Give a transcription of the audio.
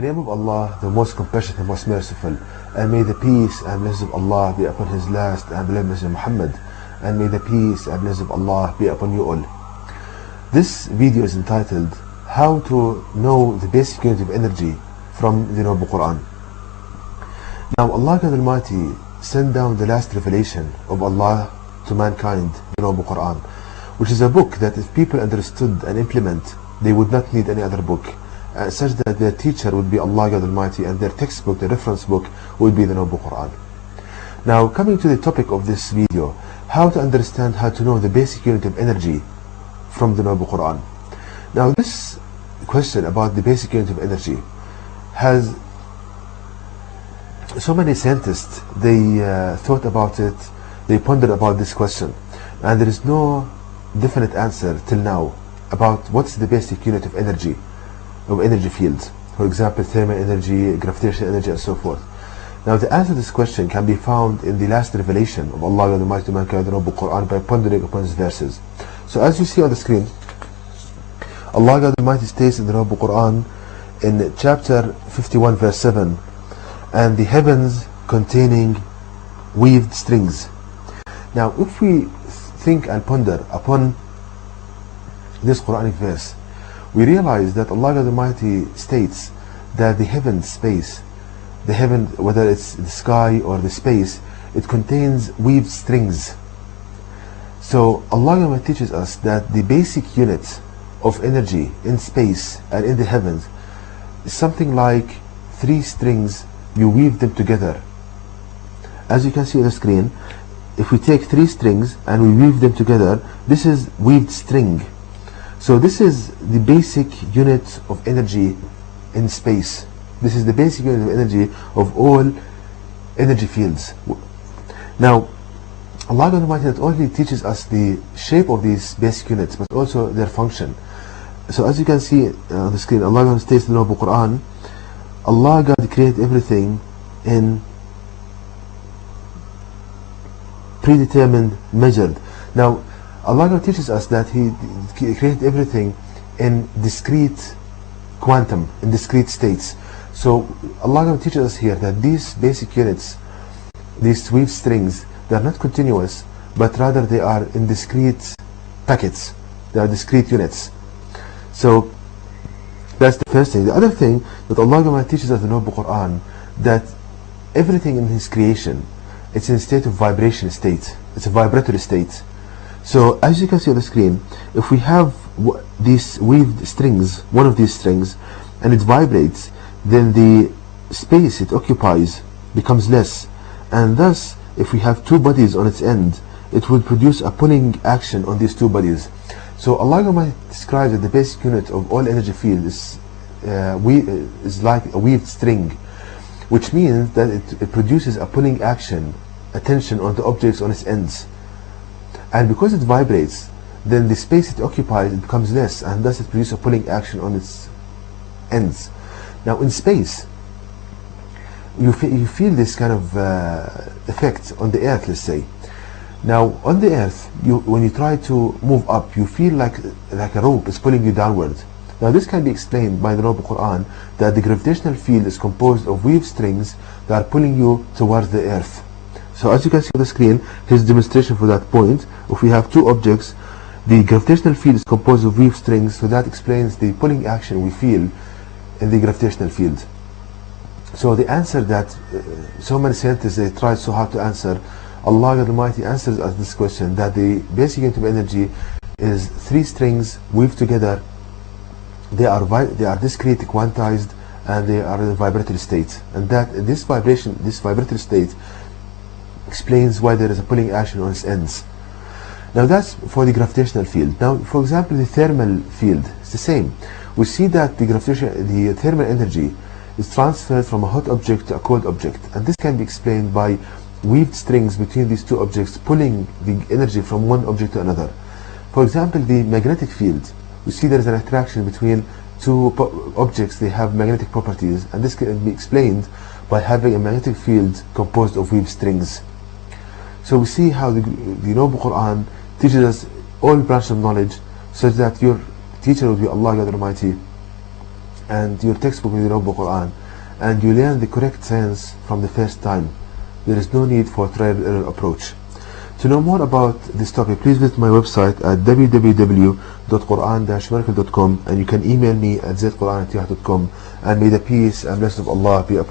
In the name of Allah, the most compassionate and most merciful, and may the peace and blessings of Allah be upon His last and beloved Messenger Muhammad, and may the peace and blessings of Allah be upon you all. This video is entitled, How to Know the Basic Unit of Energy from the Noble Quran. Now Allah God Almighty sent down the last revelation of Allah to mankind, the Noble Quran, which is a book that if people understood and implement, they would not need any other book. Such that their teacher would be Allah God Almighty and their textbook, the reference book, would be the Noble Quran. Now coming to the topic of this video, how to understand, how to know the basic unit of energy from the Noble Quran. Now this question about the basic unit of energy has so many scientists, they thought about it, they pondered about this question, and there is no definite answer till now about what's the basic unit of energy fields. For example, thermal energy, gravitational energy, and so forth. Now the answer to this question can be found in the last revelation of Allah God Almighty to mankind, the Noble Quran, by pondering upon its verses. So as you see on the screen, Allah God Almighty states in the Noble Quran in chapter 51 verse 7, and the heavens containing weaved strings. Now if we think and ponder upon this Quranic verse, we realize that Allah God Almighty states that the heaven space, the heaven, whether it's the sky or the space, it contains weaved strings. So Allah God Almighty teaches us that the basic unit of energy in space and in the heavens is something like 3 strings. You weave them together. As you can see on the screen, if we take 3 strings and we weave them together, this is weaved string. So this is the basic unit of energy in space. This is the basic unit of energy of all energy fields. Now, Allah God Almighty not only teaches us the shape of these basic units, but also their function. So as you can see on the screen, Allah God states in the Noble Quran, Allah God created everything in predetermined, measured. Now, Allah God teaches us that He created everything in discrete quantum, in discrete states. So Allah God teaches us here that these basic units, these weaved strings, they are not continuous, but rather they are in discrete packets. They are discrete units. So that's the first thing. The other thing that Allah God teaches us in the Noble Quran, that everything in His creation, it's in a state of vibration state. It's a vibratory state. So as you can see on the screen, if we have these weaved strings, one of these strings, and it vibrates, then the space it occupies becomes less, and thus if we have 2 bodies on its end, it will produce a pulling action on these 2 bodies. So Allah describes that the basic unit of all energy field is like a weaved string, which means that it produces a pulling action, a tension on the objects on its ends. And because it vibrates, then the space it occupies, it becomes less, and thus it produces a pulling action on its ends. Now in space, you feel this kind of effect on the earth, let's say. Now on the earth, when you try to move up, you feel like a rope is pulling you downward. Now this can be explained by the Noble Quran, that the gravitational field is composed of weaved strings that are pulling you towards the earth. So as you can see on the screen, his demonstration for that point. If we have 2 objects, the gravitational field is composed of weaved strings, so that explains the pulling action we feel in the gravitational field. So the answer that so many scientists, they tried so hard to answer, Allah God Almighty answers us this question, that the basic unit of energy is 3 strings weaved together. They are discrete, quantized, and they are in a vibratory state. And that this vibratory state explains why there is a pulling action on its ends. Now that's for the gravitational field. Now for example, the thermal field is the same. We see that the thermal energy is transferred from a hot object to a cold object, and this can be explained by weaved strings between these 2 objects pulling the energy from one object to another. For example, the magnetic field, we see there is an attraction between 2 objects. They have magnetic properties, and this can be explained by having a magnetic field composed of weaved strings. So we see how the Noble Quran teaches us all branches of knowledge, such that your teacher will be Allah God Almighty, and your textbook with your notebook Quran, and you learn the correct sense from the first time. There is no need for trial and error approach. To know more about this topic, please visit my website at www.quran-miracle.com, and you can email me at zquran@yahoo.com, and may the peace and blessings of Allah be upon